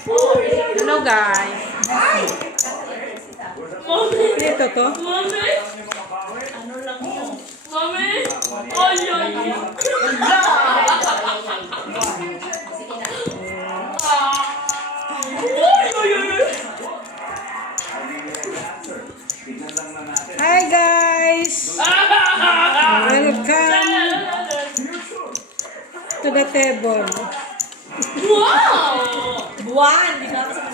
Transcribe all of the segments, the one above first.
Hello guys. Ito to? Ano lang yun? Mami! Ay, ay, ay. Hi guys! Welcome to the table. Wow! Buwan! Di na ako sa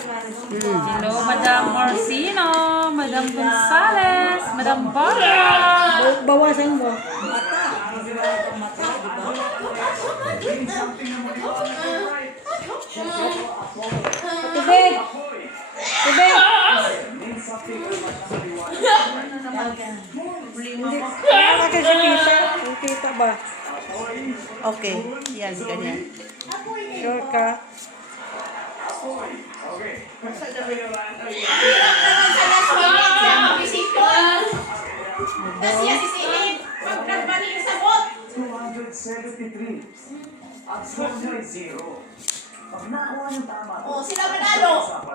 Hello, Madam Morsino, Madam Gonzales, Madam Barra. Bawasan mo. Tubig! Tubig! Hindi. Bakit si Tita? Si Tita ba? Okay, yan, ganyan. Sure ka? At score nyo ay 0. Pag nakuha nyo tama, Oh, sila manalo.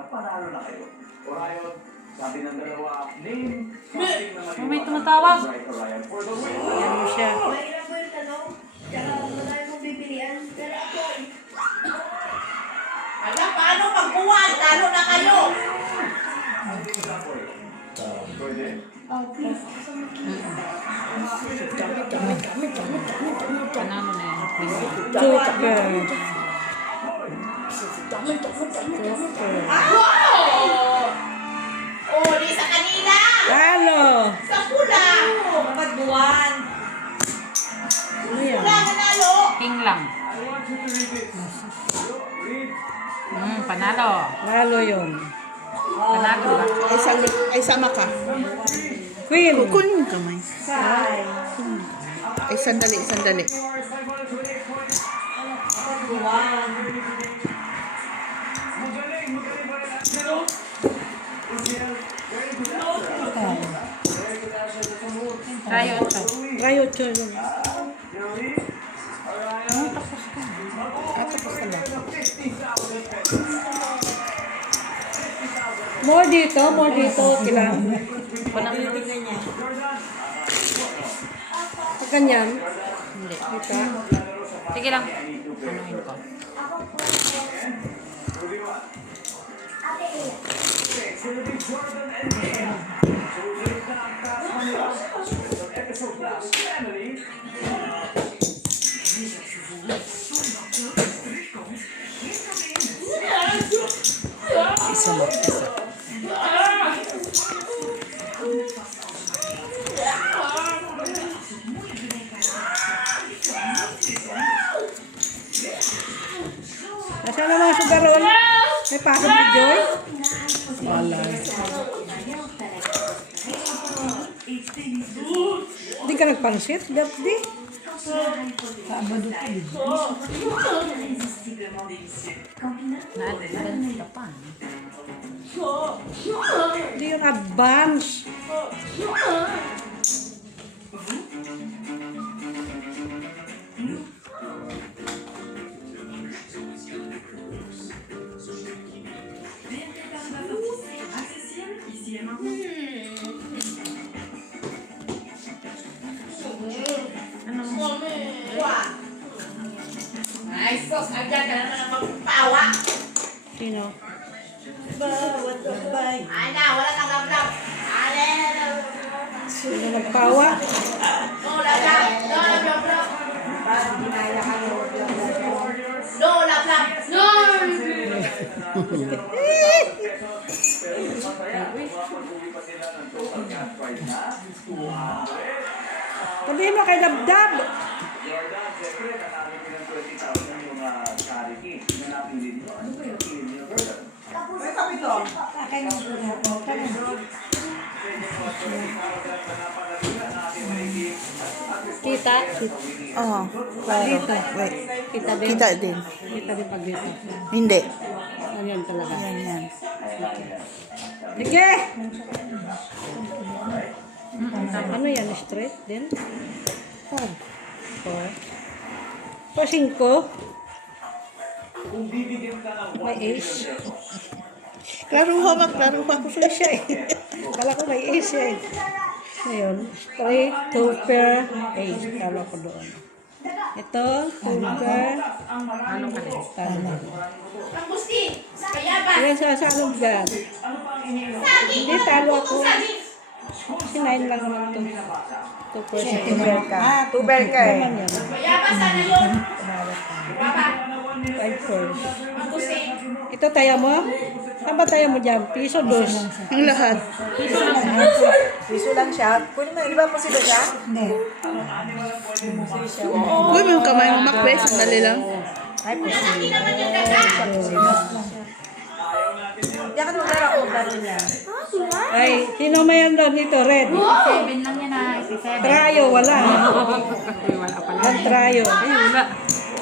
panalo na kayo. Orayon, sabi ng dalawa, name something na Oh, may tumatawag. Right, Orion, for the win. Yan mo siya. Mahirap po yung tanong. Tsaka marami kong pipilian. Pero ako, Alam, paano pagbuwan? Talo na kayo. Pwede? please, gusto mo Panalo na yan. Super. Wow! Oh, di sa kanila. Halo! Sa pula. Dapat buwan. Ano yan? Pula nanalo. King lang. Panalo. Halo yun. Panalo ba? Ay, sama ka. Queen! Kukunin mo kamay. Ay, sandali, sandali. Tayo ito. Try 8 yun. More dito, kailangan. Pag ganyan, Hindi. dito. Sige lang. Anuhin ko. Isa mo, isa. Nasaan na mga sugarol? May pasok ni Joy? Wala. Hindi ka nagpansit, Gabdi? Na-advance ka pa. Hindi yun advance. Buwan. Ay, sos. Agad ka naman ang magpawa. Sino? Ay na, wala nang lablab. Ale. Sino nagpawa? No, lablab. No, lablab. No, lablab. No. Sabihin mo kay Dabdab. Jordan, siyempre, nanalo ko ng 20,000 yung charity. Nanapin din nyo. Ano ba yung feeling nyo, Jordan? Kita? Oo. Dito. Wait. Kita din. Kita din. Kita din pag dito. Hindi. Ano yan talaga? Yan, yan. Sige! Ano yan? Straight din? Oh. 4. So, 5. Kung bibigyan ka ng 1 May million ace. pesos, Klaruha ka, klaruha. Wala siya eh. Kala ko may ace eh. Ngayon, straight, two pair, ace. Kala ko doon. Ito, two pair, Ano ka din? talo. Ang gusti. Kaya ba? Yan sa salong dyan. Saging. Hindi, talo ako. Saging. Kasi 9 lang naman ito. Two pair, Tuber ka. Tuber ka eh. naman yan. Kaya ba sana yun? Baba. 5 pairs. Ang gusti. Ito tayo mo? Saan ba tayo mo dyan? Piso, dos. Ang lahat. Piso lang siya. Kunin mo, di ba posible siya? Uy, may kamay mo makwe. Sandali lang. Ay, Malaki naman yung daga. Di ka maglaro ako maglaro niya. Ay, sino may yan doon dito? Red. 7 lang yan ah. 7. Trayo, wala. Uy, wala pala. Ang trayo. Ay, wala.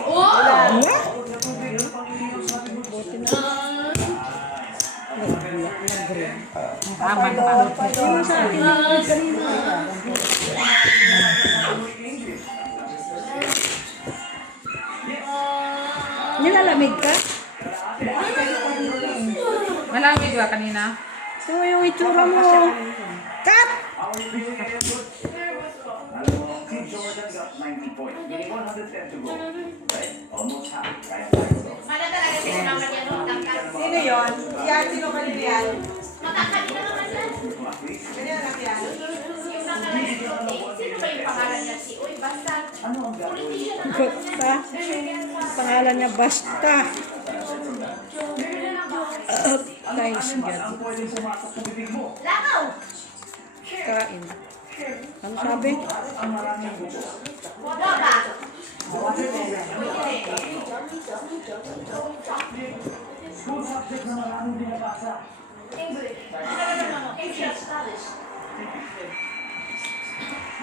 Oh! Wala? Taman pa. Sino sa akin yung kanina? Nilalamig ka? Malamig ba kanina? So, yung itsura mo. Cut! Team Jordan got 90 points. Meaning 110 to go. Right? Almost half. Kaya tayo. Mana talaga sila naman yan. Matangkad. Sino yun? Yan, sino kanina yan? Matangkad na naman yan. Kanina lang yan? Yung nakalagay ko, sino ba yung pangalan niya? Si Uy, basta. Politician na ako. Basta. Pangalan niya Basta. Nice God. Langaw! Kain. Ano sabi? Baba! School subject na maraming binabasa. English. No. Asian studies.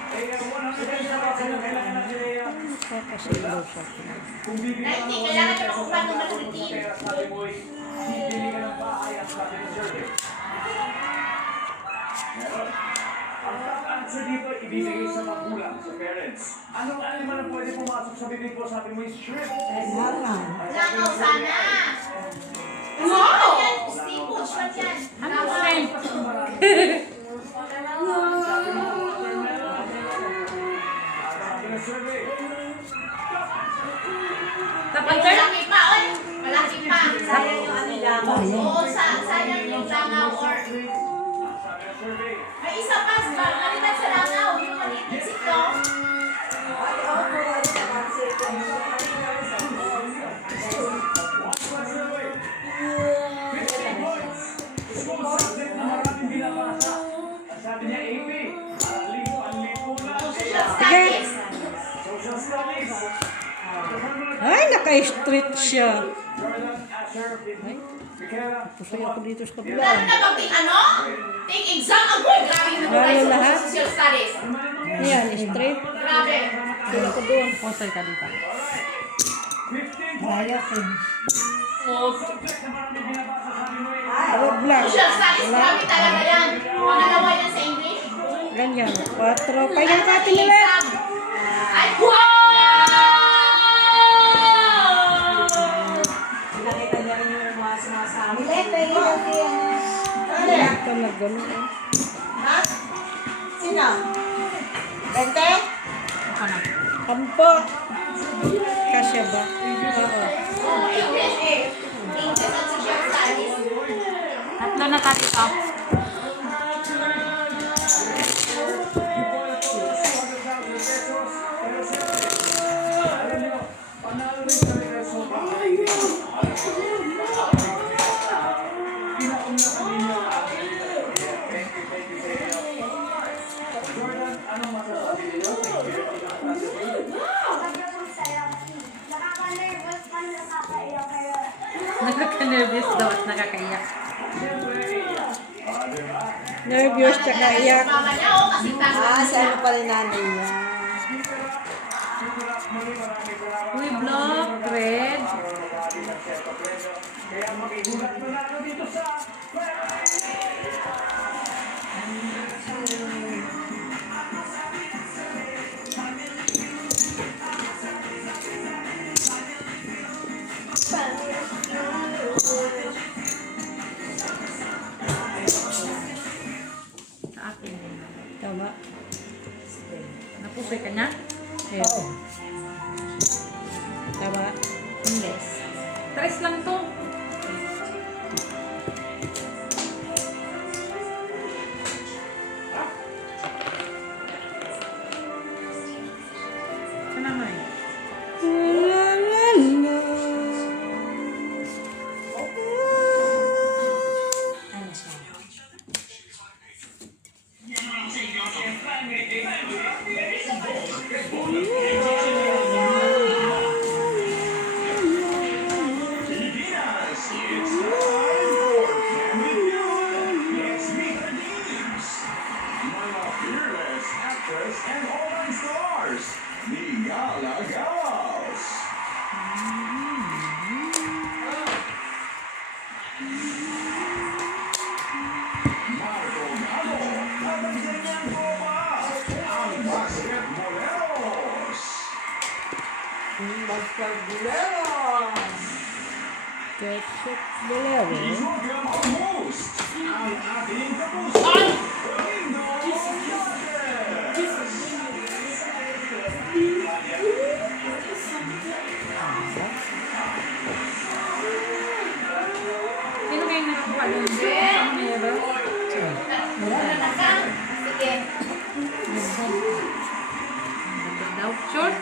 Eh, 110 na basa na kailangan na sila. Kakasilaw sa akin. Kung bibigyan Hindi, kailangan niya makuha ng ng routine. pera, sabi mo, bibili ka ng bahay at sabi ni survey. Meron. Ang top answer dito, ibibigay sa magulang, sa parents. Anong animal na pwede pumasok sa bibig ko? Sabi mo, shrimp. Langaw sana! Wow! Seafood, shrimp yan. Ano Langaw. shrimp? Sabi ng survey. Tapan sir? Malaki pa, oy! Malaki pa. Sayang yung ano lang. Oo, sayang yung langaw or... Sabi ng survey. May isa pa, malitan sa langaw. Yung maliit na sito. School subject na maraming binabasa. Ang sabi niya, AP, ang libo na. Social studies. Social studies. Ay, naka-street siya. Jordan, Asher, Michaela, Pusay ako dito sa kabila. Lalo na pag ano? Take exam. Agoy, grabe yung memorize Lalo mo lahat? sa social studies. Yan, straight. Grabe. Sila ko doon. Posay ka dito. 15 Kaya ko. subject na maraming binabasa. Sabi mo, Red black. Social studies, grabe talaga yan. Pangalawa yan sa English. Ganyan. 4. Pahinga ka atin nila. Exam. Ay, wow! Nakita niya rin yung mga sumasama. Ito na gano'n. Ha? Sino? Bente? Ako na. Ampo. Kasya ba? Oo. Oh, English eh. English at social studies. Tatlo na ka dito. panalo rin sa reso. Pinaunlakan ninyo. Thank you sa inyo. Jordan, anong masasabi ninyo? Nakaka-nervous pa, nakakaiyak kaya. Nakaka-nervous daw at nakakaiyak. Nervous tsaka iyak. Mama niya, oh, kasi Ah, sa ano pala yung nanay niya? Uy, block, red. Kaya makihulat na natin dito sa Parang Sa akin. Tama. Napusoy ka niya? Oo. Tama. Hindi. 3 lang to. Ito naman. La, la, la. Pilipinas, it's time for Candid Yun. Let's meet the names. Mga fearless actress and all-time stars. Migala Gals. Marco Galo. Kapansin niyan po ba? Ang basketboleros. Ketchup bolero. Program host, ang ating kapuso, Lindo Sino ba yung nakuha doon? Saan meron? Sige. Daw. Sure?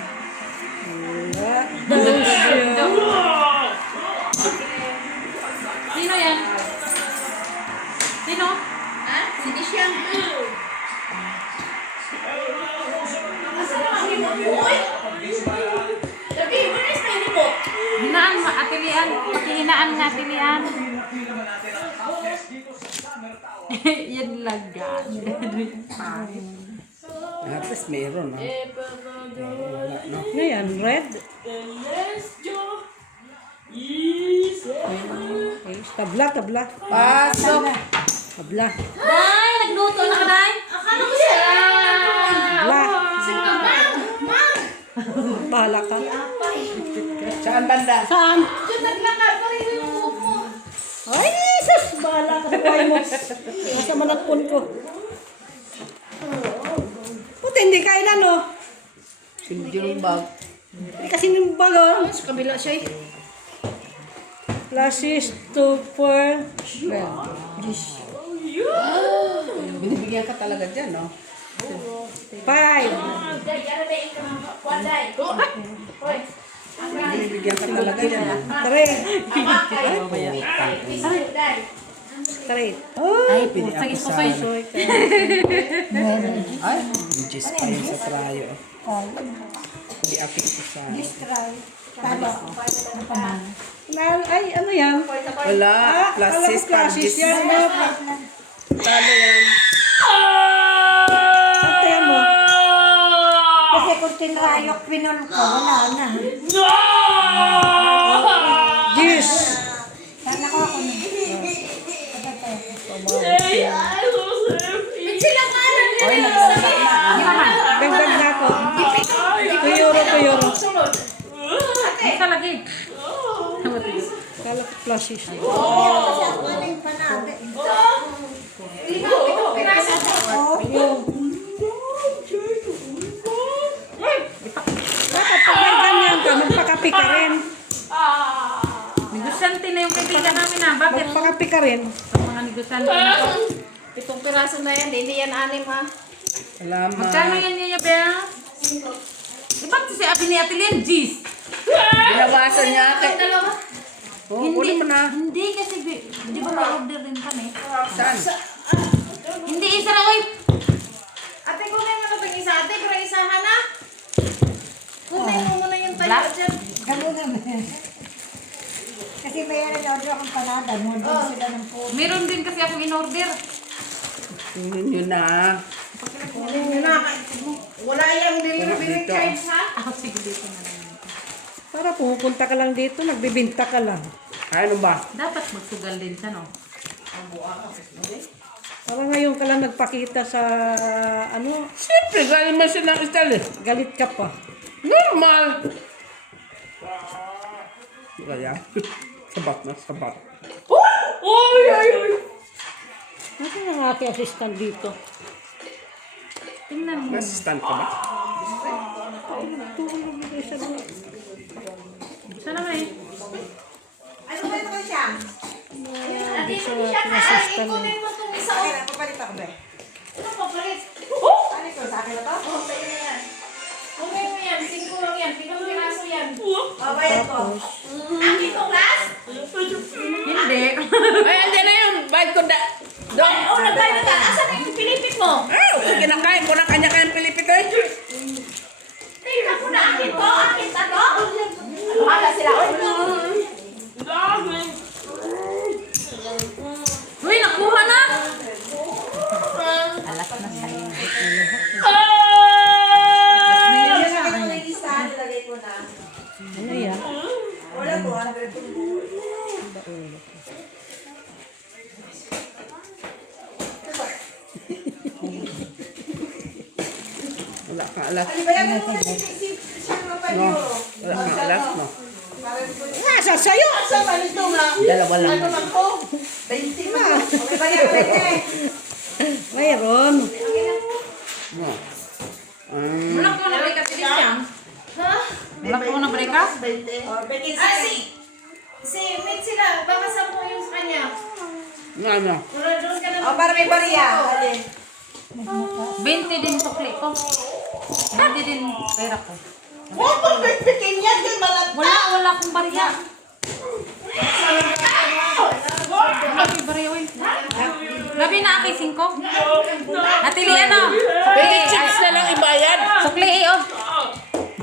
Wala daw siya. Sino yan? Sino? Ha? Sige siya. Asa na ang remote mo? Uy! Sabi, wala is my remote. Hinaan mo, atilian. Pakihinaan nga, atilian. Yan lagan. At least meron, no? Ngayon, red. Okay, tabla. Pasok! Tabla. Day, nagluto na ka, Day? Akala ko siya. Tabla. Sige, ma'am. Ma'am. Bahala ka. Saan banda? Saan? Diyan naglakad pa rin yung buhok mo. Ay, sus! Bahala ka sa buhay mo. Nasa manatpon ko. Puti, hindi kailan, no? Sindiyung bag. Hindi kasi yung bago. Sa kabila siya eh. Classes 2 for red. Binibigyan ka talaga dyan, no? 5. Day, ano ba yung waday? Hoy. Binibigyan ka talaga dyan, no? 3. Ama kayo. Piso, Day. 3. Ay, sige, pusoy. Soy ka. Ay, yung Diyos pa yun sa trayo. Hindi apit ko sa... Ay, ano yan? Wala, Classes classes, pargis. yan, no? Talo yan. Santayan mo. Kasi kung tinrayok pinol ko, wala na. Yes. Sana ko ako na. Ba't sila kanan niya? Oy, nagsasak na. Dagdag na ako. 2 euro. Sunod. Isa lagi. Kala ko classes. Kasi ako na yung panabi. Ito, pinasa. Dapat pag may ganyan ka, magpakapi ka rin. Negosante na yung kaibigan namin, ha? Bakit? Magpakapi ka rin. Sa mga negosante na to. 7 piraso na yan, hindi yan 6 ha. Salamat. Magkano yan niya, Bea? Di ba si Ate ni Ate Lynn, G's? Binawasan niya. Dalawa. Oh, kunin mo na. Hindi kasi, di ba may order din kami? Saan? Hindi, isa na, oy! Ate, kunin mo na itong isa. Ate, pero isahan na. Kunin mo muna yung tayo Black? dyan. Ganun naman. Kasi mayroon na order akong panada. Model sila ng po. Meron din kasi akong in-order. Kunin nyo na. Wala yung delivery Dito. charge, ha? Ako, sige, dito na lang. Para pumupunta ka lang dito, nagbibinta ka lang. Ano ba? Dapat magsugal din siya, no? Para ngayon ka lang nagpakita sa, ano, Siyempre, galing man siya ng Italy. galit ka pa. Normal. Kaya, sabat na, sabat. Nasaan ang aking assistant dito? Tingnan mo. Assistant ka ba? Sana may. Ano ba ito siya? Nandito ni siya ka. Ikunin mo itong isa. Okay, papalit ako ba? Ano papalit? Ano ito? Sa akin na to? Oh, sa'yo na yan. Kunin mo yan. 5 lang yan. 7 piraso yan. Bayad ko. Akin to, Glass? Hindi. Ay, andyan na yun. Bayad ko da. Doon. Oh, nagbayad ka. Asan na yung Pilipit mo? Ay, kinakain ko na kanya-kanyang Pilipit eh. Tingnan ko na. Akin to. Akin na to. Wala sila. Uy, nakuha na. Ano yan? Wala to, 100. Wala kang alat. Ano ba yan? Ano ba yan? Siya naman pa No. yun. Wala kang alat, no? Nasa sa'yo! Asa man ito nga? Dalawa lang. Ano man ko? 20 na. Okay ba yan? Mayroon. No. Wala ko na break kasi siya. Ha? Wala ko na break up. Ah, si Mitch sila. Baka 10 yung sa kanya. Ano? Wala doon ka na. O, para may bariya. Alin? 20 din sukli ko. 20 din pera ko. Huwag mong bitbitin yan. Yan malata. Wala akong barya. Grabe barya, uy. Grabe na aki 5. Atili ano? Pwede chips na lang ibayad. Sukli eh, oh.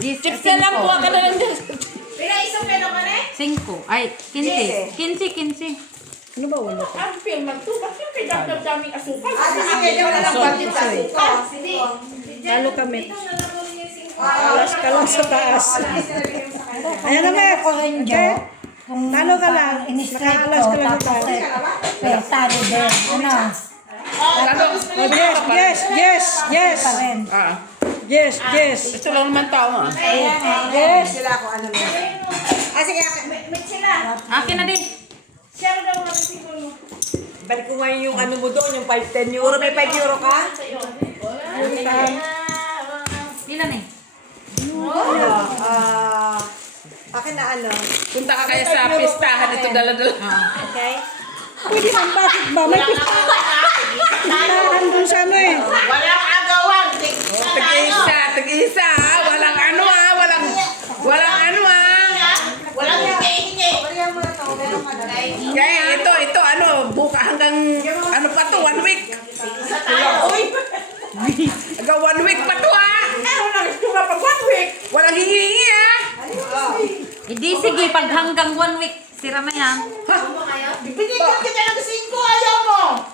Chips na lang, buha ka na lang dyan. Pila isang pera man eh? 5. Ay, 15. 15. Ano ba wala? Ang film man to, bakit yung pinagdamdaming asukal? Ate, sige, di wala lang budget sa suka. Hindi. Lalo kami. Dito na lang ulit yung 5. Alas ka lang sa taas. Ayan na, Mek. Okay? Talo ka lang. Nakaalas ka lang sa taas. Oh, yes. Ah. Yes. Ito lang naman tao, ah. Yes. Sila ako, ano mo. Sige, Mitch sila. Akin na din. Share daw mga 5 mo. Balik ko ngayon yung ano mo doon, yung 5-10 euro. May 5 euro ka? Sa'yo. Ilan eh? akin na ano. Punta ka kaya sa pistahan ito dala-dala. Okay? Pwede man, bakit ba? May pistahan dun sa ano eh. Walang agawan. Tig-isa, ah. Walang ano ah, walang ano ah. Walang hingi-hingi. Bariya mo na to. Meron ka na. Kaya ito, ano, buka hanggang, ano pa to, 1 week. Sa tayo. Uy. Hanggang 1 week pa to ah. Walang gusto nga pag 1 week. Walang hihingi ah. Hindi, sige. Pag hanggang 1 week, sira na yan. Ano mo kayo? Binigyan kita ng 5. Ayaw mo.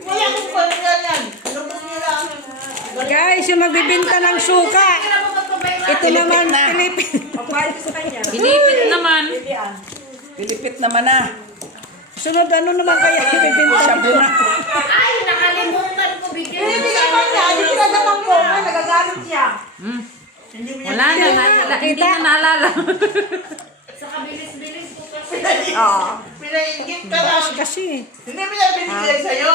Wala akong pagyan yan. Lubos niyo lang. Guys, yung nagbibinta ng suka. Kaya mo magpabayad. Ito naman, na. Pilipin. Pagbayad ko sa kanya. Pilipit naman. Pilipit naman ah. Sunod, ano naman kaya ibibinta? Shabu na. Ay, nakalimutan ko bigyan. Binibigyan mo niya. Hindi pinagaman ko. Ay, nagagalit siya. Wala na. Hindi na naalala. Sa kabilis-bilis ko kasi. Pinaingit ka lang. Taas kasi. Hindi mo niya binigay sa'yo.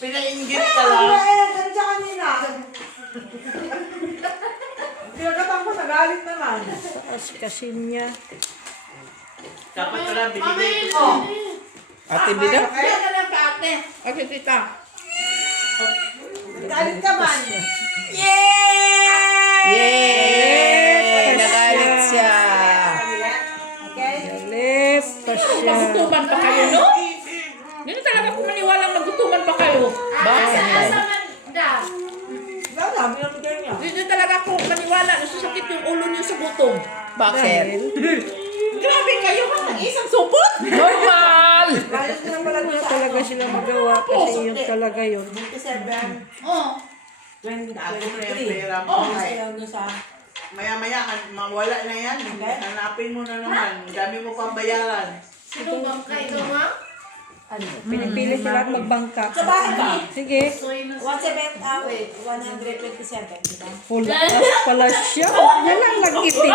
Pinaingit ka lang. Ay, ganun siya kanina. Pinagatan ko, nagalit naman. Taas kasi niya. Dapat pala binigay ko. Ate Bida? Kaya ka lang ka ate. Ate Tita. Galit ka man. Yay! Nagalit siya. Okay? Galit pa siya. Nagutuman pa kayo, no? Hindi talaga ako maniwalang nagutuman pa kayo. Asa man da. Wala, binibigay niya. Hindi talaga ako maniwala. Nasusakit yung ulo niyo sa gutom. Bakit? Grabe kayo ha, nag-isang supot. Normal! Galit na pala Wala talaga sila magawa kasi yun talaga yun. 27. Oh. 23. Oh. Ayaw niyo sa... Maya-maya, mawala na yan. Hanapin mo na naman. Dami mo pang bayaran. Sino bang kayo ma? Pinipilit sila magbangka. Sa bahay ba? Sige, 127, 127, diba? full taas pala siya. Yan lang nag-itim.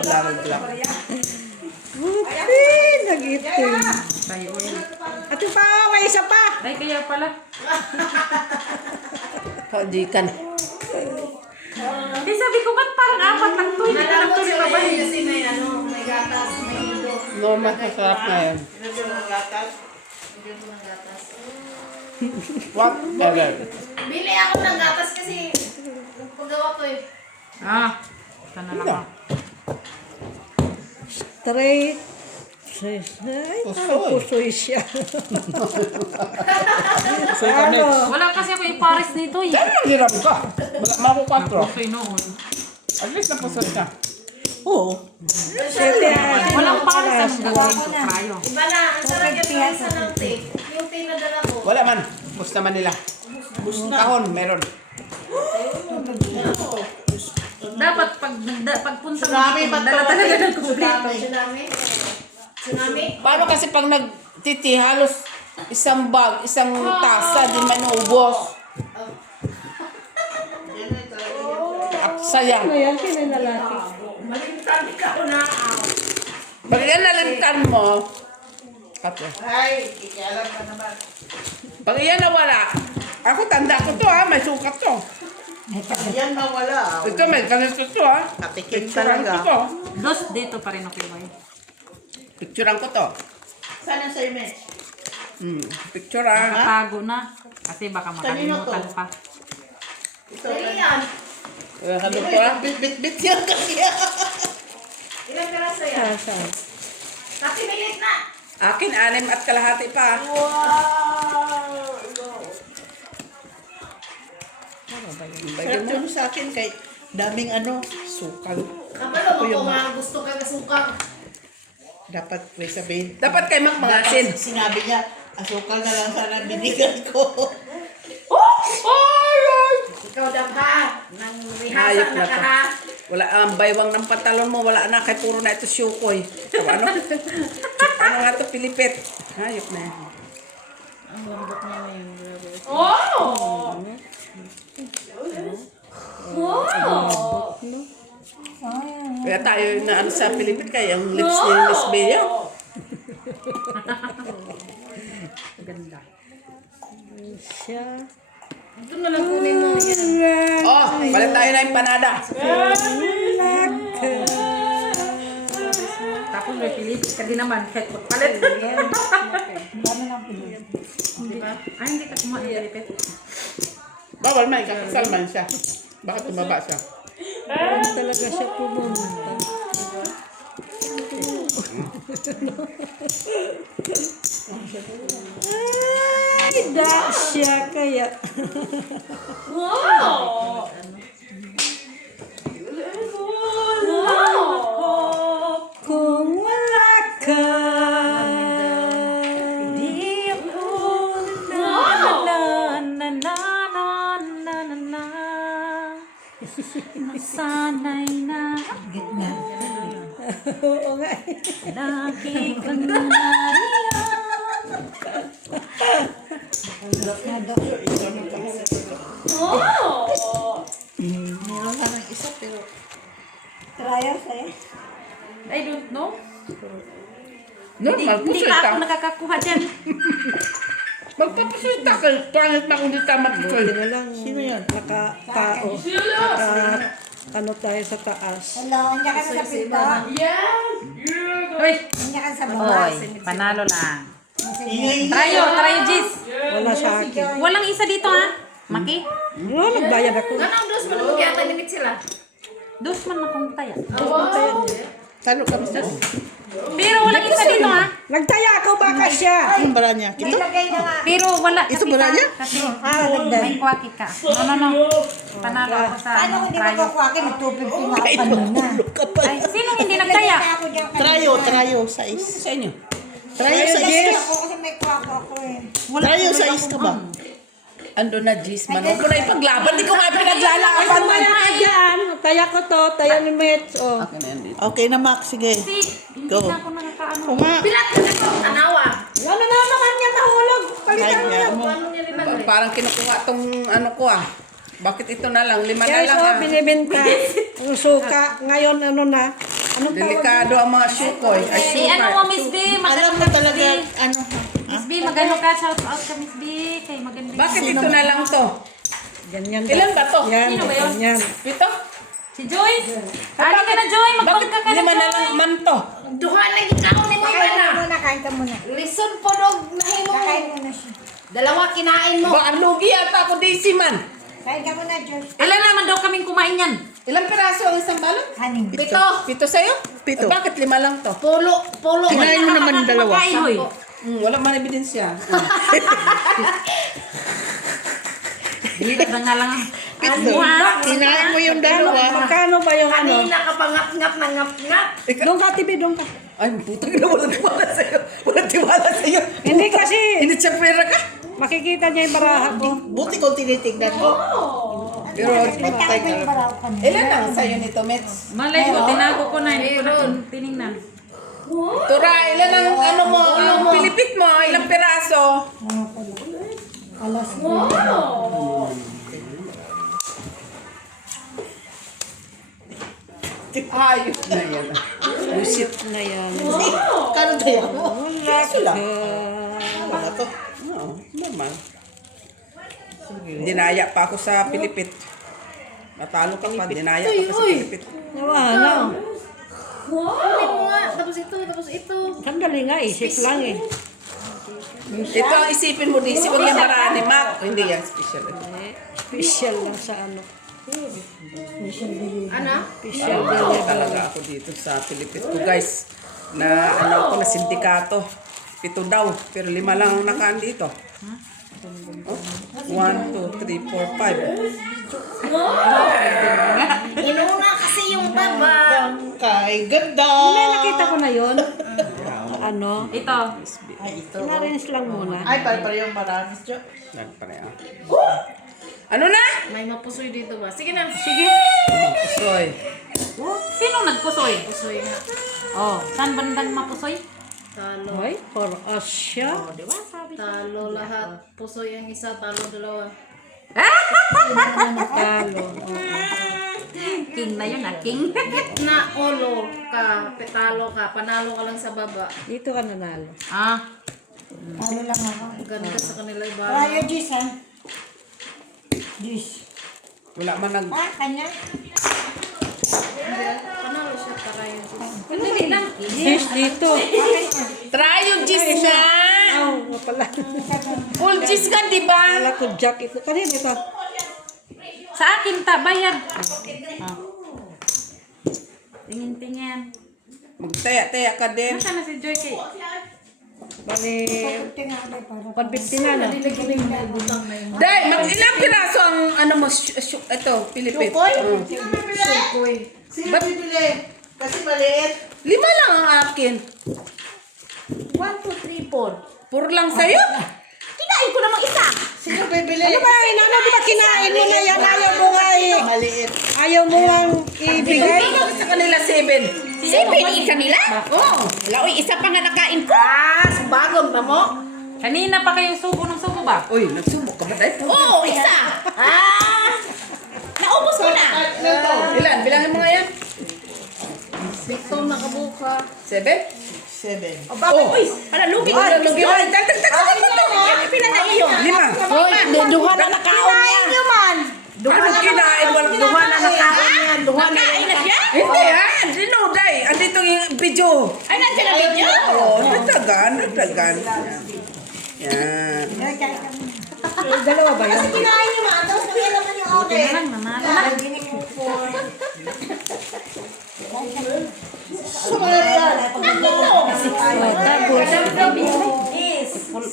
Sabot lang. Upi! nag-itim. Barayo oil. Ate pa, may isa pa. Ay, kaya pala. Kaujikan. Hindi, sabi ko, ba't parang apat lang to? Hindi ko lang to libabahin. Kasi may may gatas, may hilo. Normal masarap na yan. Lagyan mo ng gatas. Bigyan ko ng gatas. What? Ever. Bili ako ng gatas kasi paggawa ko eh. Ah, ito na lang. Straight. Ay, parang pusoy siya. Ano? Wala kasi ako yung pares nito eh. Saan ang hiram ka? Wala makukwatro. Okay, noon. At least napusot ka. Oo. Siyete ay. Walang pares, anong gagawin ko? Kayo. Iba na, ang sarap yung pinasa ng tea. Yung tea na dala ko. Wala man. Bus naman nila. Bus kahon, meron. Dapat pagpunta mo Tsunami dito, ba dala to? talaga ng kumpleto. Tsunami. Tsunami. Paano kasi pag nagtiti, halos isang bag, isang tasa, di man ubos. At sayang. Ano yan? Kinalalaki. Malimtan ikaw na. Pag yan nalimtan mo, kape. Ay, kikialam ka naman. Pag yan nawala, ako tanda ko to ha, may sukat to. Yan nawala. Ito may ganito to ha. Katikim Picturean ko talaga. to. Dos dito pa rin okay ba yun? Picturean ko to. Saan ang sa image? Picturean. Tago na. Kasi baka makalimutan pa. Ito. Dali yan. Ano to ha? Bit-bit yan kasi. Ilang piraso yan? Saan? Kasi milit na. Akin, 6 at kalahati pa. Sarap yun sa akin kay daming sukal. Kapalo mo kung mga gusto ka kasukang. Dapat may sabihin. Dapat kay Mang Mangasin. Sinabi niya, asukal na lang sana binigyan ko. Ikaw dabha. Nang Hayop rihasa na na ka to. ha. Wala ang baywang ng pantalon mo, wala na kay puro na ito syukoy. Ano? Ano nga to, Pilipit? Hayop na yan. Oh! Wow! Kaya tayo na ano sa Pilipit, kaya ang lips ni Miss Bea. Ganda. Siya. Ito na lang kunin mo yan. Oh, palit tayo na yung panada. Tapos may Pilipit ka din naman. Kahit magpalit. Diba? Ay, hindi ka kumain ng Pilipit. Bawal man, kakasal man siya. Bakit tumaba siya? Saan talaga siya pumunta? Ay, da siya kaya. Wow! Kung wala ka, Di ako na nasanay na oo nga. lagi kang nariyan. Meron ka ng isa pero I don't know. Normal, Hindi pusoy pa ta. ako nakakakuha dyan. Magpapusoy ta. Pangit na kung di tama pusoy. Buti na lang. Sino yan? Nakatao. Ano tayo sa taas. Hello, hindi ka na sa pinto. Hoy! Hindi ka sa baba. Oy, panalo lang. ingay Trayo, Jis. Wala sa akin. Walang isa dito ha. Maki? No, nagbayad ako. Ganang dos mo nung yata limit sila. Dos man akong taya. Talo kami sa Pero walang isa dito ha. Nagtaya ako baka siya. Ang bara niya. Ito? Nilagay na nga. Pero wala Ito kasi ba ta. niya? Kasi Nagday. may kwakit ka. No. Panalo ako sa Paano kung hindi trayo. makukuha kayo? May 250 nga ako kanina. Ay, sino hindi nagtaya? Ako dyan kanina. Trayo, sais. Sa inyo. Trayo, sais. Yes. Ako kasi may kwako ako eh. Trayo, sais ka ba? Ando na, Jis. Mano ko na ipaglaban. Di ko nga pinaglalaban. Tumaya ka dyan. Taya ko to. Taya ni Mets. Oh. Akin na yan dito. Okay na, Max. Sige. Kasi hindi Go. na ako nakakaano. Kung nga. Pinat ka na ko, tanawa. Ano na naman niya mahulog. Palitan mo yan. Paano niya limag? Parang kinukuha tong ano ko ah. Bakit ito na lang? 5 na Guys, lang oh, ah. binibenta. Ang suka. Ngayon, ano na. Anong tawag? Delikado ang mga syukoy. Ay, Si ano mo, syukay. Miss B? Alam mo Magano ka, shout out ka, Miss B. Kay maganda. Bakit ito na lang to? Ganyan. Ilan ba to? Yan, Sino ba yun? ganyan. Ito? Si Joy. Ali ka na, Joy. Bakit Magpagka ka na, lima na Joy. lang man to? Duha na ikaw ni mo Kain na. ka muna, kain ka muna. Listen po dog na himo. Kakain muna siya. Dalawa kinain mo. Ba, ang lugi ata ako Daisy man. Kain ka muna, Josh. Ilan naman daw kaming kumain yan? Ilang piraso ang isang balot? Haning. Pito. Pito sa'yo? Pito. Bakit lima lang to? Pulo. Kinain mo naman dalawa. Kumakain, hoy. Wala man ebidensya. Dito na nga lang. Pito. Kinain mo yung dalawa. Magkano ba yung ano? Kanina ka pa ngap-ngap na ngap-ngap. Doon ka, Tibi, doon ka. Ay, putang ina, wala tiwala sa'yo. Wala tiwala sa'yo. Hindi kasi, Hindi siya pera ka. makikita niya yung baraha ko. Buti kung tinitignan ko. Pero, Patay ka. ilan ang sa'yo nito, Mets? Malay ko, tinago ko na. Hindi ko na tinignan. Tura, ilan ang ano mo, yung pilipit mo, ilang piraso? Ayos na yan. Busit na yan. Kano tayo? Piso lang. Wala to. Oo, normal. Dinaya pa ako sa pilipit. Matalo ka pa, dinaya pa sa pilipit. Nawala. Kunin mo nga. Tapos ito. Sandali nga, isip lang eh. Ito ang isipin mo, Daisy, huwag yan marami, Mac. Hindi yan special. Special lang sa ano. Ano? Special Ako delivery. talaga ako dito sa pilipit ko, guys. Na ano ko na sindikato. 7 daw, pero 5 lang ang nakaan dito. Oh, 1, 2, 3, 4, 5. Inuna kasi yung taba. Kay ganda. May nakita ko na yun. Ano? Ito. Inarrange lang muna. Ay, pare-pare yung maramis, Jo. Yan pa rin, ah. Ano na? May mapusoy dito ba? Sige na. Sige. Soy. Sino nagpusoy? Pusoy nga. Oh, saan bandang mapusoy? Talo. Hoy, for us siya. Talo lahat. Pusoy ang isa, talo dalawa. Talo. King na yun, king. Gitna, olo ka, petalo ka, panalo ka lang sa baba. Dito ka nanalo. Ah. Ano lang ako. Ganda sa kanila iba. Raya, Jis, ha? Jis. Wala man nag... Ah, kanya? Panalo siya para yun. Dali lang. Yes, dito. Try yung cheese na! Oh, pala. Full cheese ka, di ba? Pala ko jack ito. Kanina ito. Sa akin ta, bayad. Ah. Tingin-tingin. Magtaya-taya ka din. Nasaan na si Joy kay? Bali, Tingnan ko para. pag-50 na na. Day, ilang piraso ang ano mo, ito, pilipit? Sukoy. Sino bibili? Kasi maliit. 5 lang ang akin. 1, 2, 3, 4. 4 lang sa'yo? Kinain ko namang isa. Sino bibili? Ano ba, inano, di ba kinain mo na yan? Ayaw mo nga Maliit. Ayaw mo nga ibigay. Sa kanila 7. Sipin kanila? Oo. Wala, uy, isa pa nga nakain ko. Bagong ba mo? Kanina pa kayo subo ng subo ba? Uy, nagsubok ka ba tayo? Oo, isa. Naubos ko na. Ilan? Bilangin mo nga yan. Pitong nakabuka. 7? 7. O bakit? Uy, ano, lugi ko. Ay, lugi. Ay, tag. Pila na iyo. 5. Hoy, duha na nakaon niya. Ano kinain? Walang duha na nakain. Yan, duha na siya. Hindi ha, sino, Day? Andito yung video. Ay, nandiyan na video. Oo, nagdagan. Yan. Dalawa ba yun? Kinain niyo, ma. Tapos kaya naman yung Buti na lang, nanalo na.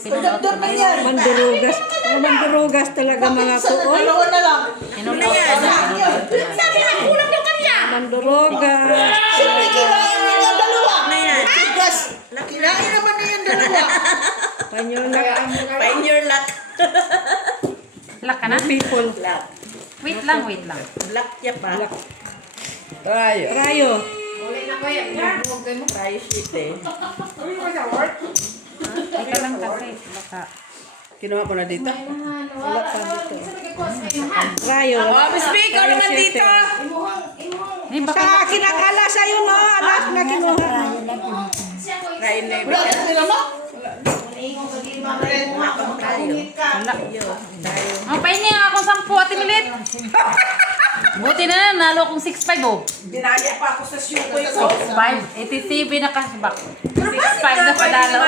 Dagdag na yan. Mandurugas. Mandurugas talaga mga kuoy. Dalawa na lang. Sabi na, kulang yung kanya. Mandurugas. Sino may kinain mo yung dalawa? Tigas. Kinain naman na yung dalawa. Panyola. Find your luck. Lak ka na? People. Wait lang. Luck niya pa. Tayo. Rayo. Uli na ko yan. Huwag kayo mo. Tayo shit eh. Ito lang kasi. Baka. Kinuha ko na dito. Rayo. Oh, Miss Vic, ikaw naman dito. Eh, baka Sa akin ang alas sa'yo, no? Alas na kinuha. Kain na Wala ka sila mo? Ingo ka di mamay mo nga pagkalit ka. Wala. Ang pahingi nga akong 10 Ate Milit. Buti na nalo akong 6.5 oh. Dinaya pa ako sa syukoy ko. 6.5. 87 na cashback. 6.5 na padalo.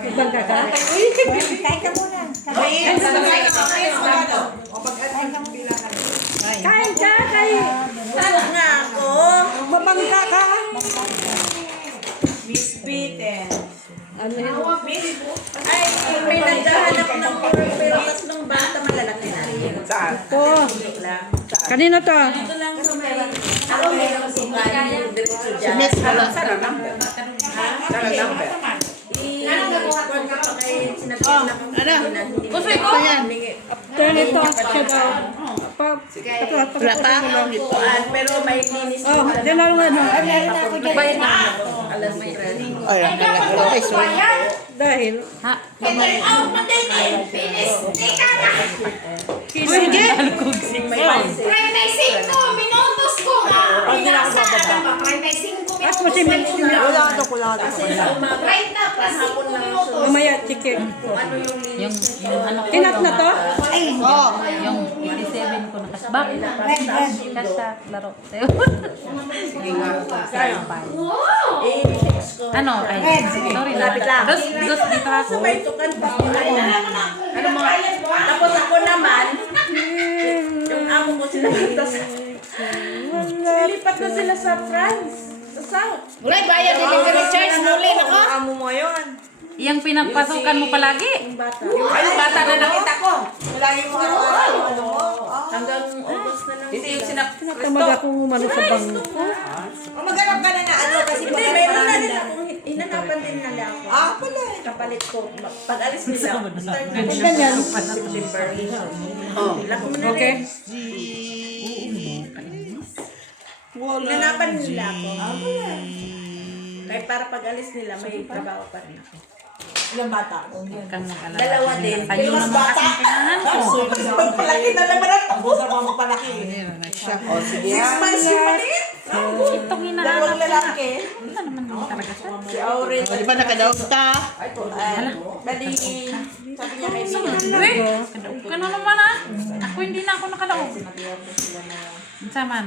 Ibang kaka. Kain ka muna. Kain ka, kain. Ano nga ako? Mabangka ka. Miss Bitten. Ano yun? Ay, may naghahanap ng pero tatlong bata malalaki na rin. Saan? Oh, kanino to? Ito lang sa may... Ako meron si Kaya. Diretso dyan. Saan ang number? Saan ang number? I-record ka pa kay sinabihan na kung hindi. Gusto ko? After nito, siya daw. Wala pa akong ituan, pero may linis Oh, dinalo nga no. Bayad na ako. Alas may training. Dahil, Ha? Enter out na din eh. Finish. Tika na. sige. May pansin. Try may 5 minutos ko nga. Pinasaan pa. Try may 5 At mo si minutos. Kasi sa umaga, Right na. Plus 5 minutos. Umaya, chicken. kung ano yung linis. Yung ano ko. Kinat na to? Yung 87 ko na cashback. Cashback. Laro. I-text ko. Ano? Ay, sorry na. Lapit lang. Dos dito ako. Sabay tukan pa. Ano mo? Tapos ako naman, yung amo ko sila dito sa... Lilipat na sila sa France. Sa South. Wala, bayad delivery charge. Muli na ko. Amo mo yun. Yung pinagpasukan mo palagi. Yung bata. Ay, yung bata na nakita ko. Lagi mo araw-araw. Ano mo? Hanggang August na lang. Hindi yung sinak... Tamad akong umano sa bangko. O maghanap ka na na ano kasi hindi, meron na rin akong hinanapan din nila ako. Ah, pala. Kapalit ko. Pag alis nila, start na ko Ganyan. September. Oh. Lako mo na Okay. rin. Hinanapan nila ako. Kaya para pag alis nila, may trabaho pa rin ako. Ilang bata? Kang mag-alala. Dalawa din. Ayun naman kasing kinahan ko. Magpalaki na naman ako. Gusto mo magpalaki. Oh, sige. 6 months yung maliit. Itong hinahanap Dalawang ko na. lalaki. Wala naman naman talaga siya. Si Aurin. Di ba nakadaog ta? Bali, sabi niya kay Bino. Uy, kadaog ka na naman ah. Ako hindi na ako nakalaog. Unsa man?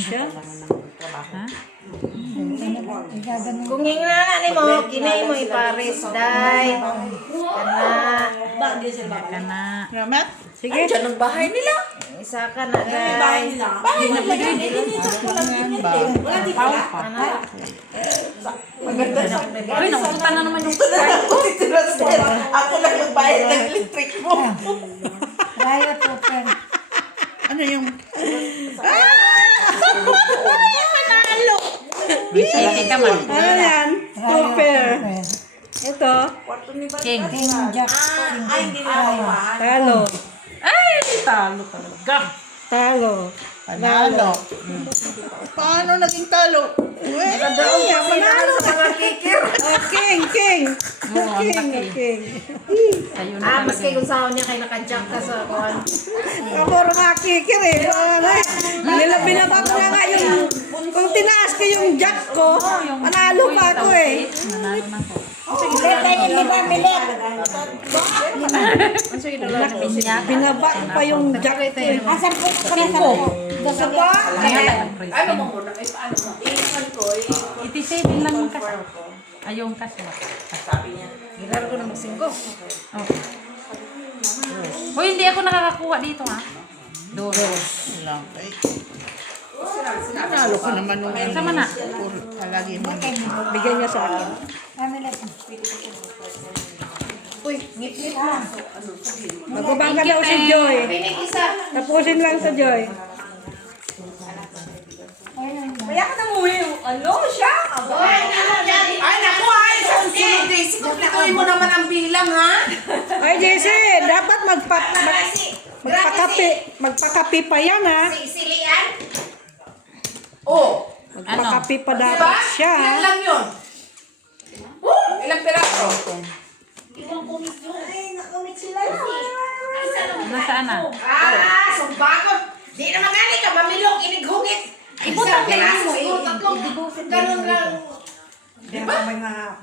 Siya? Ha? Kung hingana ni mo, kinay mo ipares, day. Kana. Ramat? Sige. Diyan ang bahay nila. Isa ka na, day. Bahay nila yun. Uy, nakutan na naman yung Ako lang magbayad ng electric mo. Ano yung... Sige ka man. Ano yan? Super. Ito, King. Ay, hindi na ako mahal. talo. Ay, talo talaga. Talo. Panalo. Paano naging talo? Panalo ka. Oh, king, king. Oo, ang King, laki. king. Sa'yo na talaga. kung saan niya kayo naka-jack ka sa kuhan. Kapuro nga kikir eh. Nila binabak na nga yung... Kung tinaas ko yung jack ko, panalo pa ako eh. Nanalo na ko. Binabak pa yung jack ko eh. Cinco. Ano mo muna? Ay, paano mo? Iiwan ko, 87 lang yung cash. Ay, yung cash mo. sabi niya. Gilaro ko na mag-5. Oh. Hoy, hindi ako nakakakuha dito ha. Dos. Lang. Ay. Nanalo ka naman nung Sama na. Lagi mo. Bigyan niya sa akin. Uy, ngit-ngit mo. Magbabangga daw si Joy. Pinig isa. Tapusin lang sa Joy. Kaya ka nang uwi. Ano siya? Ay, ano yan? Ay, naku, ay, sa susunod days, kumpletuhin mo naman ang bilang, ha? Ay, JC, dapat magpakapi pa yan ha. Silian? Oh, Magpakapi pa diba? dapat siya. Ilan lang yun? Ilang piraso? Ay, nakamit sila na. Nasaan na? Sumbakot. Di naman gani ka, mamilok, inighungit. Ibutang kayo mo. Ganun lang.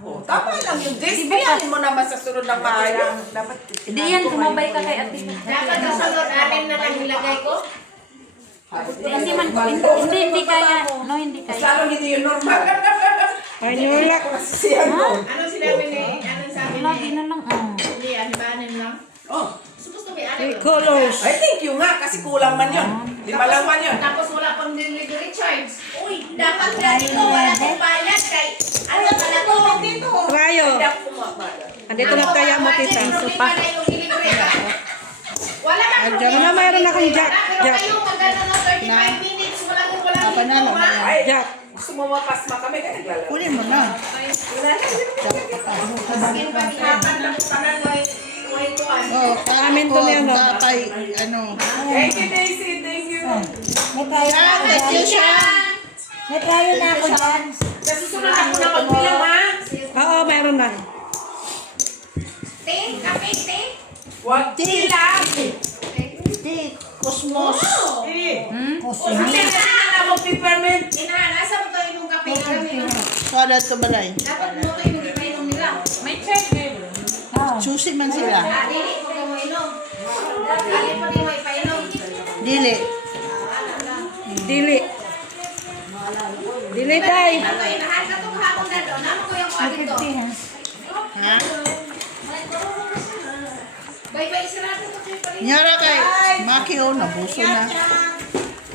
Oh, tama lang yung Jess. Kayanin mo naman sa sunod ng maayos. Dapat Hindi yan, tumabay ka kay ate. Dapat sa sunod anim na lang ilagay ko. Hindi man, hindi kaya. No, hindi kaya. lalo hindi yung normal. Panulak. Ano sinabi ni, ano sabi Lagi ni, na lang. Oh. hindi, ano ba, anim lang? Oh, Supposed to be anim. Colors. I thank you nga kasi kulang man yun. 5 lang man yun. Tapos wala pang delivery charge. Uy, dapat dati ko, wala kong bayad kay, ano pala to, dito. Trayo. Hindi ako kumapala. Andito na kaya mo kita. Sopa. Wala na Andiyan na, mayroon akong jack. Pero Jack. kayo maganda ng 35 minutes, wala dito, ha? Ay, Jack. gusto mo mapasma kami kaya naglalaro. Kunin mo na. Skin paghapan ng tanan, way kuhan. Oh, Amin to niya, no? tatay, ano. Thank you, Daisy. Thank you. Thank you, Sean. Nasusunod ako na magbilang ha. Oo, mayroon na. Ting, kape, ting. Wag tila. Cosmos. Hindi na mag-peppermint. Nasa mo tayo yung kape namin. Kada ito balay. Dapat mo tayo yung ipainom nila. May check eh. Susi man sila. Dili ko kayo mo inom. Dili mo kayo ipainom. Dili. Dili. Dili tayo. Ako yung lahat na itong hapon na doon. Naman ko yung akin to. Ha? Bye-bye, sarado ko kayo pa rin. Nyara kay Makio, nabuso na.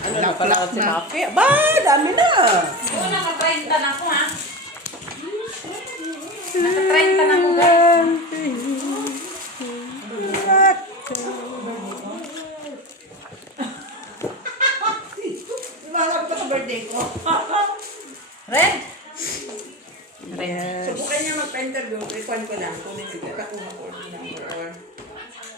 Ano na pala si Mapi? Ba, dami na. Oo, naka-30 na ako ha. Naka-30 na ako guys. Iwanag ko sa birthday ko. Red? Subukan niya magpa-interview. Ikuan ko lang. Kung hindi ka kuha ko ng number or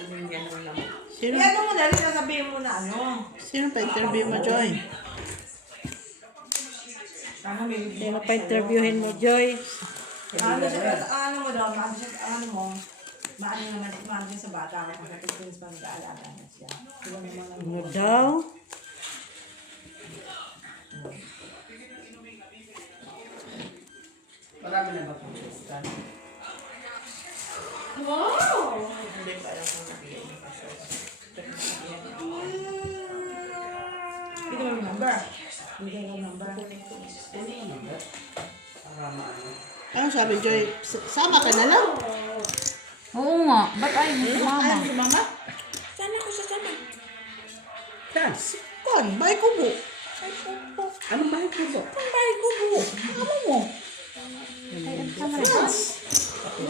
tumingyan mo lang. Sino? mo na rin, sasabihin mo na ano. Sino pa interview mo, Joy? Sino pa interviewin mo, Joy? Ano mo daw, ano mo, maano naman sa bata ako kung nag-experience pa nag-aalaga na siya. Ano daw? Marami na ba pang Tristan? Hindi pa alam kung nabigay niya pa siya. Hindi mo yung number. Hindi mo yung number. Ano sabi, Joy? Sama ka na lang. Oo nga. Ba't ay mama? Si Mama? Sana ako sasama. Saan? Kon, bay kubo. Anong bahay ko ba? Bay kubo. Ano mo?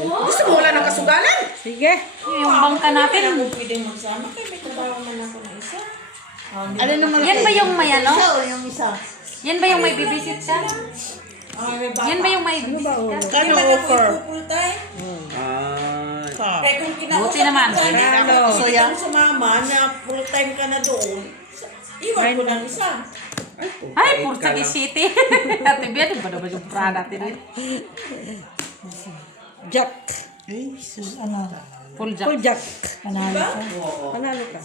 Gusto mo wala ng kasugalan? Sige. Yung bangka natin. Pwedeng magsama kayo, may trabaho man ako na isa. Ano naman Yan ba yung may ano? Isa o yung isa? Yan ba yung may bibisit ka? Yan ba yung may bibisit ka? Kano offer? Full time. Sa. Eh kung Buti naman. Ano? So, yan. sumama na full time ka na doon, iwan ko ng isa. Ay, Pursagi City. Ate Bia, di ba naman yung Prada natin? Jack. Ay, sus. Full jack. Full Jack. Panalo ka. Panalo ka.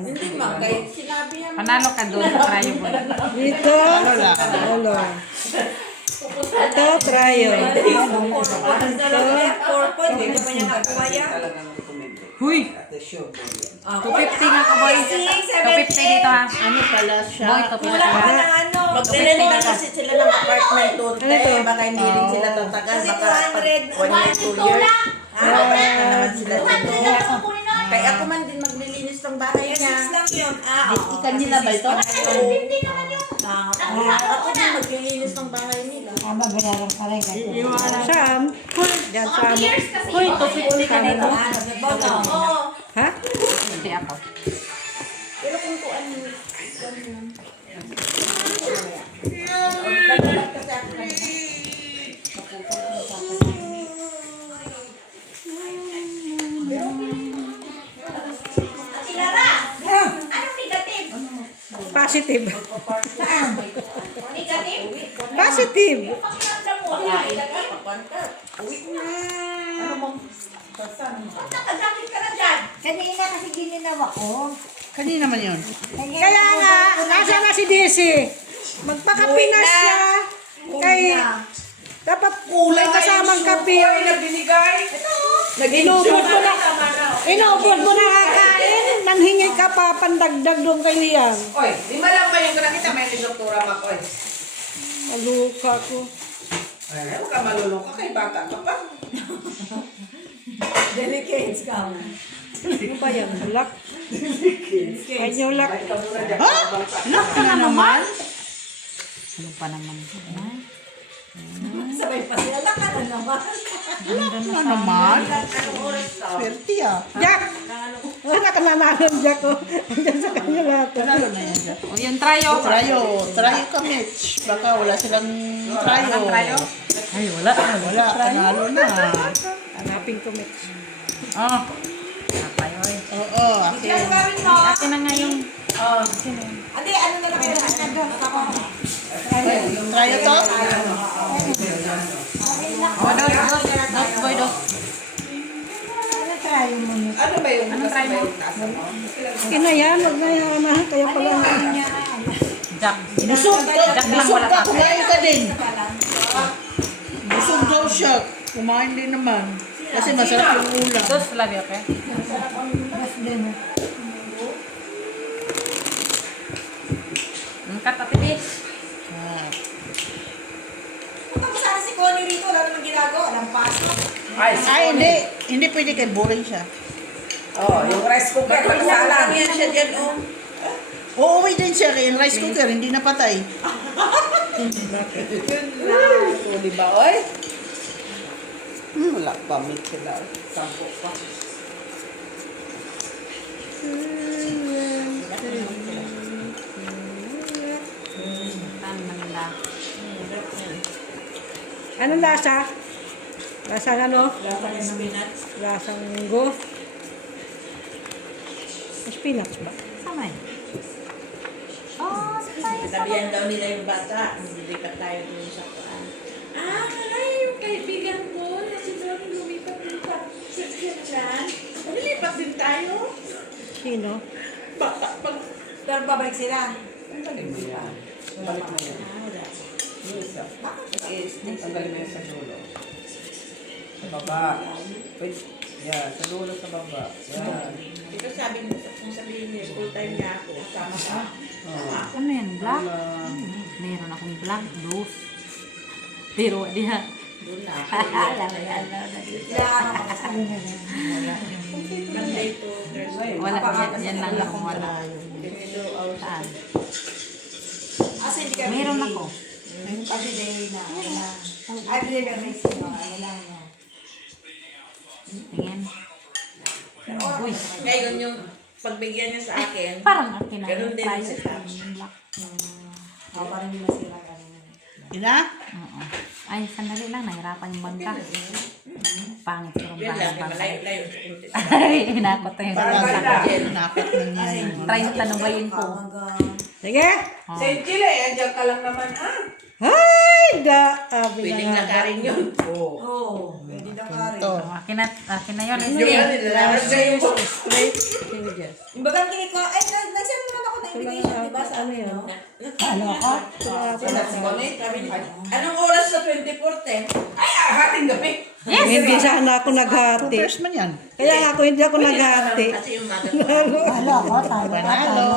Hindi ma, kahit sinabi yan. Panalo ka doon sa triable. Dito. Lolo. Ito, Trayo. Hindi ka pa niya nakuha yan. Huy! 250 nga ka, boy. 250 dito ha. Ano pala siya? Boy, 250 ha. Magre-rent na kasi sila ng apartment doon. Ano to? Baka hindi rin sila tatagal. Baka 1 year, 2 years. Babalik na naman sila dito. Kaya ako man din maglilinis ng bahay niya. Ikan nila ba ito? Ako din maglilinis ng bahay nila. Sam. Yan, Sam. Huy, 250 ka dito. Ha? Hindi ako. Pero kung kuan Positive. Negative? Positive. Pakiramdam mo, negative? Nakadakit ka na dyan. Kanina kasi ginawa ko. Kanina man yun. Kaya nga, nasa na si DC. Magpakapinas siya. Kay, dapat may kasamang kape. na binigay. Inubod mo na kakain. Nanhingi ka pa, pandagdag doon kay Lian. Oy, lima lang ba yung nakita? May doktora pa ko eh. Maluka ko. Ay, huwag ka malulungka kay bata ka pa. Delicates ka. Ano ba yan? Black? Kanyo lak. Ha? Nak ka na naman? Ano pa naman? Sabay pa sila. Laka na naman. Ano naman? Swerte ah. Jack! Wala ka nanalo, Jack. Oh. Andiyan sa kanyo lahat. Panalo na yan dyan. O yung trayo. Trayo ka, Mitch. Baka wala silang trayo. Trayo? Ay, wala. Wala, panalo na. Hanapin ko, Mitch. Oh. Trayo eh. Oo, akin. Akin na nga yung... Ate, ano na lang kayo? Trayo to? Oh, dos. Dos, boy, dos. Ano ba yung Anong try mo? Kina yan, huwag na yan. Kaya pala. Jack. Busog Jack lang busog wala ka, pa. kumain ka din. Busog daw siya. Kumain din naman. Kasi masarap yung ulam. Dos, love you, okay? Kat, ate, bis. Punta mo sana si Connie rito. Wala namang ginagawa. Walang pasok. Ay, hindi. Hindi pwede kay boring siya. Oh, yung rice cooker. Magsalang. Yan siya dyan, oh. Uuwi din siya kay rice cooker, hindi napatay. Oh, di ba, oy? Wala pa, meat sila. Sampo pa. Anong lasa? Lasang ano? Lasang spinach. Lasang munggo. Spinach ba? Sama eh. Sabihan daw nila yung bata. Hindi pa tayo dun sa kuan. Yung kaibigan ko na si Johnny lumipat din sa Switzerland. Lumipat din tayo. Sino? Pero babalik sila. Balik na yan. Yung isa. Tanggalin mo yan sa dulo. Sa baba. Wait. Yeah, sa dulo sa baba. Yan. Ito sabi mo, kung sabihin niya, full time niya ako. Sama ka. Oh. Ano yan? Black? Meron akong black. Dos. Pero diha. Doon na ako. Monday to Thursday. Wala. Yan lang akong wala. Saan? Meron ako. Tingin. Uy. Ngayon yung pagbigyan niya sa akin, Parang akin na. ganun din Tayo. siya. Black. Ina? Oo. Ay, sandali lang. Nahirapan yung bangka. Pangit yung Yun lang, bangka. malayo-layo. Ay, hinakot na yung bangka. Nakot na niya. Try yung tanubayin ko. Sige! St. Chile, andyan ka lang naman ah. Ay! Pwedeng lakarin yun. Oo. Ito. Akin na yun. Yung ano, nilalagay yung Straight fingers. Yung bagang kinig ko, ay, nagsend naman ako na invitation, di ba? Sa ano yun? Ano ako? Anong oras sa 24:10? Ay, hating gabi. Hindi sana ako naghati. First man yan. Kaya nga ako hindi ako naghati. Kasi yung mother Panalo.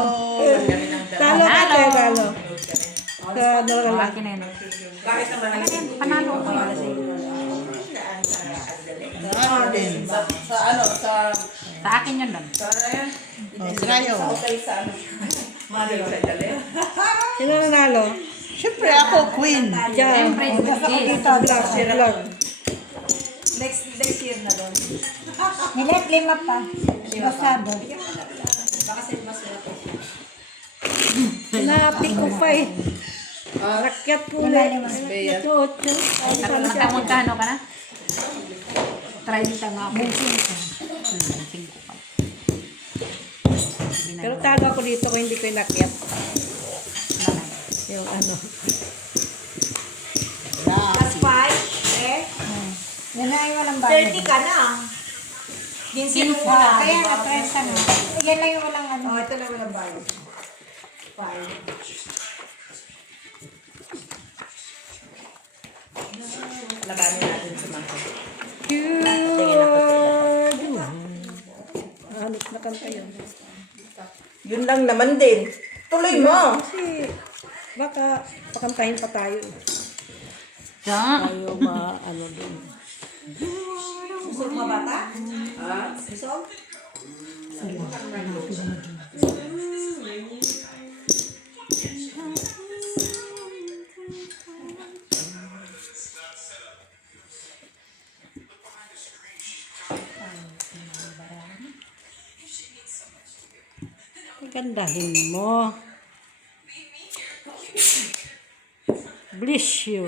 Talo ka tayo, talo. Talo ka lang. Akin na yun. Kahit naman ang Panalo ko yun. Panalo din. sa ano, sa Sa akin yun doon. ano yan? O, trayo. Okay, sa ano? Mother sa dali. Sino nanalo? Siyempre ako, queen. Diyan. Siyempre, Black, black. Next year na doon. Nilet lima pa. Basado. Baka sa mas wala pa siya. Napi ko pa eh. Rakyat ko ulit. Magkano ka na? 30 nga ako. 5 pa. Pero talo ako dito kung hindi ko inakyat. Yung ano. Plus 5, eh? Yan na yung walang bayad. 30 ka na. Ginsin mo Ah, na. kaya nga, presa na. Yan lang yung walang ano. Oh, ito na walang bayad. 5. Labanin natin si Maki. Hanap na kanta yun. Yun lang naman din. Tuloy mo. Kasi baka pakantahin pa tayo. Diyan. Tayo ano dun. Gusto mo bata? Gusto? Gandahin mo. Bless you.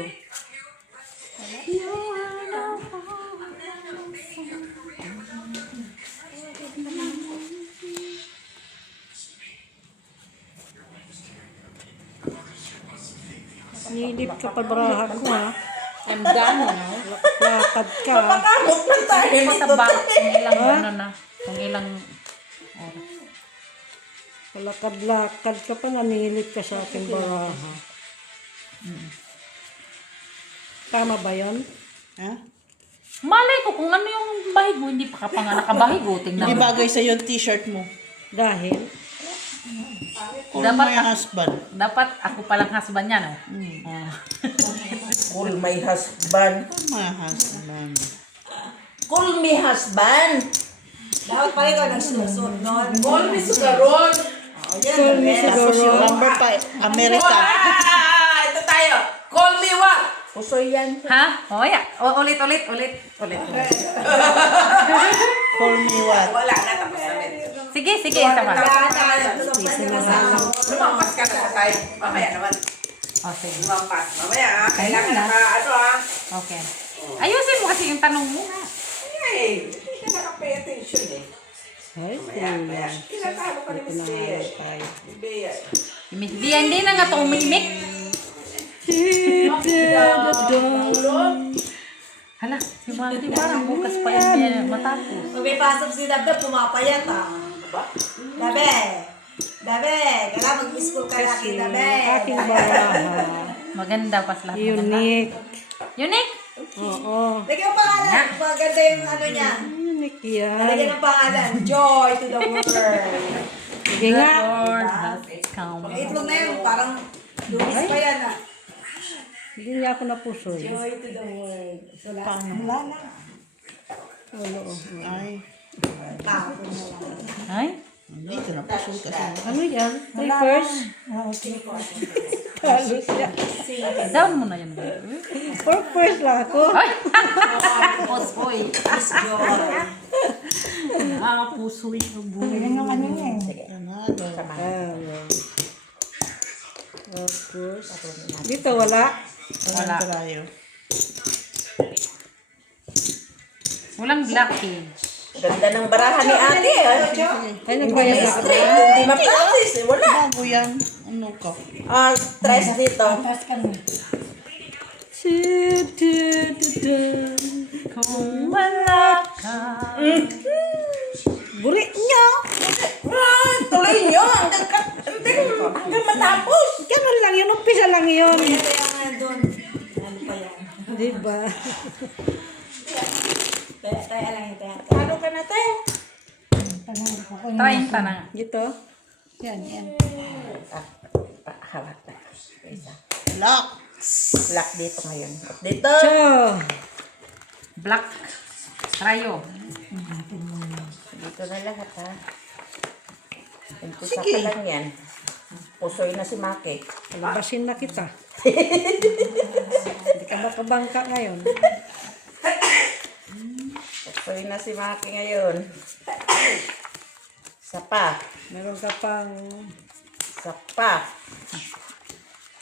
Nilip ka pa baraha ko ha. I'm done now. Lakad ka. Makamot na tayo Hindi ko nito. taba kung ilang ano na. Kung ilang oras. Lakad-lakad ka pa, nanilip ka sa aking baraha. Tama ba yun? Ha? Malay ko kung ano yung bahig mo. Hindi pa ka pa nga nakabahig o. Tingnan mo. bagay sa yung t-shirt mo. Dahil, Dapat, husband. dapat ako palang husband niya, no? Oh. Call my husband. My husband. Call me husband. Dapat pala ikaw nagsusunod nun. Call me sugaron. call me siguro. Number 5, America. Ito tayo. Call me what? Pusoy yan. Ha? O, yeah. Ulit. Call me what? Wala na, tapos na rin. Sige, sama. Lumampas ka na sa tayo. Mamaya naman. O, sige. Lumampas. Mamaya ha. Kailangan ano ha. Okay. Ayusin mo kasi yung tanong mo. Hey, hindi ka nakapay attention eh. Ay, Mamaya. Kinatalo ka ni Miss Bea. Miss Bea. Miss Bea, hindi na nga ito umimik. Hala, si Maki parang bukas pa yun niya matapos. Pag may pasok si Dabdab, pumapayat ah. Dabe! Kailangan mag-school ka lagi, Dabe! aking baraha. Maganda pas lahat. Maganda. Unique. Unique? Oo. Lagyan ang pangalan. Maganda yung ano niya. Unique yan. Lagyan ang pangalan. Joy to the world. Sige nga. Lord has come. Ang itlog na yun, parang lumis pa yan ah. Hindi niya ako napusoy. Joy to the world. So, wala na. Ay, Tapon na lang. Ay? dito na puso kasi. Ano yan? Reverse? Halos yan. Down mo na yan. For first lang ako. Ay! Pusoy. Pusoy. Ganyan yung ano niya eh. Tapos, dito wala. Wala. Tayo. Walang blockage. Ganda ng barahan ni ate. Ano ba yan? Straight. Hindi ma-practice. Wala. Bago yan. Ano ka? Stress dito. Tapos ka na. Kung wala ka. Buri niya. Tuloy nyo. Hanggang matapos. Ganun lang yun. Umpisa lang yun. Kaya nga doon. Ano pa yan? Diba? Kaya lang yung teatro. Ano ka na tayo? 30 na. Dito. Yan. Hawak na. Isa. Lock. Lock dito ngayon. At dito. So, Black. Rayo. Dito na lahat ha. Umpisa ka lang yan. Pusoy na si Maki. palabasin na kita. Hindi ka makabangka ngayon. Pusoy na si Maki ngayon. Isa pa. Meron ka pang Isa pa.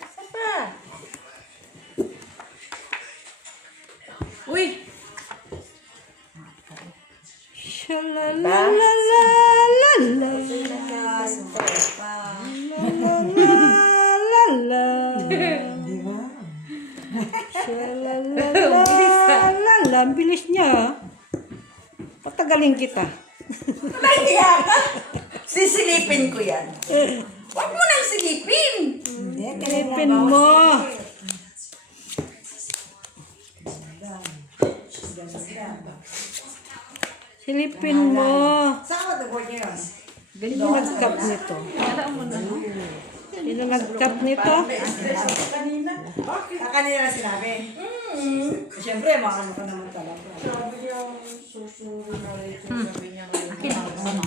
Isa pa. Uy! Shalalalalala. Shalalalalala. Ang bilis niya. Patagalin kita. Nahiya ka. Sisilipin ko yan. Huwag mo nang silipin. Pilipin mo. Silipin mo. Saan ka board niyo yun? Sino nag-cup nito? Sino nag-cup nito? Kanina na sinabi. Siyempre, makano ka naman talaga. Akin na. Ano?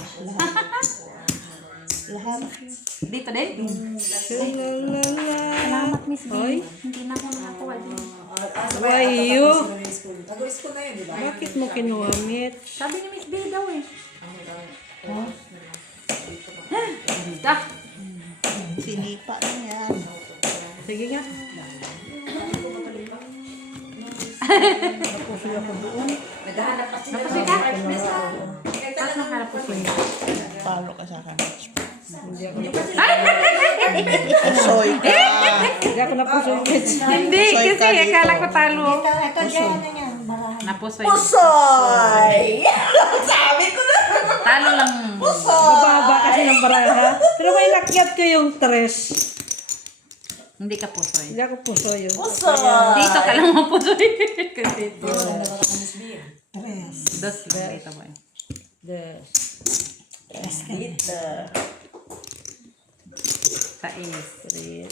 Dito din? Salamat, Miss B. Hoy, Hindi na ako nakakuha din. wayo. Nag-school na yun, di ba? Bakit mo kinuwamit? Sabi ni Miss B daw eh. Ah, Sinipa na yan. Sige nga. napasay ka? Tapos nakarap ko siya. Palo ka sa akin. Ay! Soy ka. Hindi ako napusoy. Hindi, Pusoy kasi ka dito. akala ko talo. Ito dyan, ano yan? Barahan. Napusoy. Pusoy! Sabi ko na! Talo lang. Bababa kasi ng baraha. Pero may nakyat ko yung tres. Hindi ka pusoy. Hindi ako pusoy yun. Dito ka lang mapusoy. Kasi ito. Tres. Dos lang dito ba eh. Des. Sais. Tres.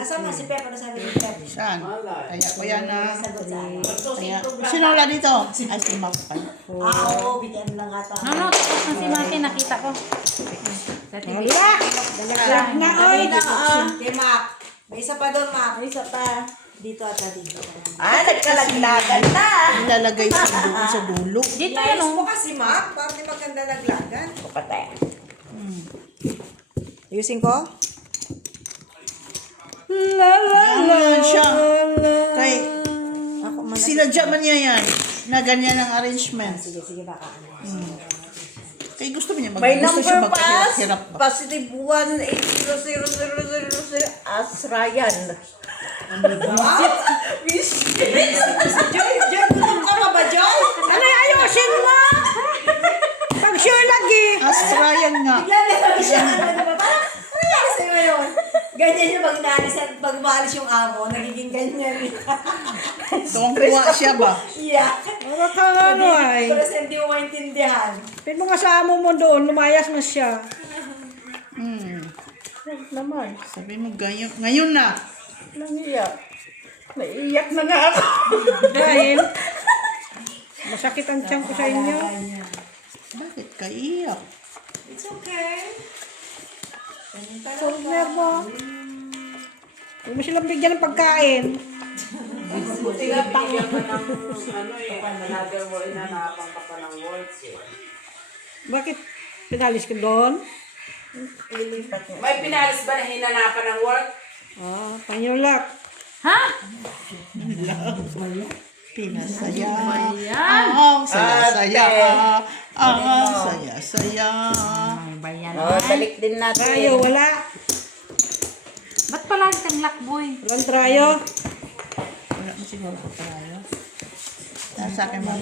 Asan na si Pep? Ano sabi ni Pep? Saan? Kaya ko yan na. Sagot sa akin. Kaya, sino wala dito? Ay, si Map pa. Oo, bigyan lang ata. No, tapos na si Maki, nakita ko. Sa TV. Dalaglag na, oy. Kay Mac. May isa pa doon, Mac. May isa pa. Dito ata dito. Ah, nagkalaglagan na. Ilalagay sa doon sa dulo. Dito yan Ayos mo oh. kasi, Mac. Para di maganda naglagan. Patay. Ayusin ko? La la Ano yan siya? la. Kay, Ako man. sinadya man niya yan. Na ganyan ang arrangement. Sige, sige, baka ano. Kay gusto niya May gusto siya number pass. magpahirap ba? Positive 1800000 as Ryan. Joy, gutom ka pa ba, Joy? Ano ayusin mo? Pag sure lagi. Australian nga. Bigla na lang siya. Ano ba? Parang, ano nangyari sa'yo ngayon? Ganyan yung pag maalis yung amo, nagiging ganyan. Tuwang-tuwa siya ba? Yeah. Para ka ano ay. Pero hindi mo maintindihan. Pin mga kasama mo doon, lumayas na siya. Naman, Sabi mo, ngayon na. nangiyak. Naiiyak na nga ako. Dahil, masakit ang tiyan ko sa inyo. Bakit ka iyak? It's okay. Partner mo. Huwag mo silang bigyan ng pagkain. Buti nga bigyan ka ng ano eh, another word na nakapang ka pa ng words eh. Bakit pinalis ka doon? May pinalis ba na hinanapan ng work? Ah, panyulak. Ha? Pinasaya. Ayan. Ang saya-saya. Ang saya-saya. May bayan. Balik din natin. Trayo, wala. Ba't pala kang lakboy? Walang trayo. Wala mo siguro ko tayo. Sa akin ba?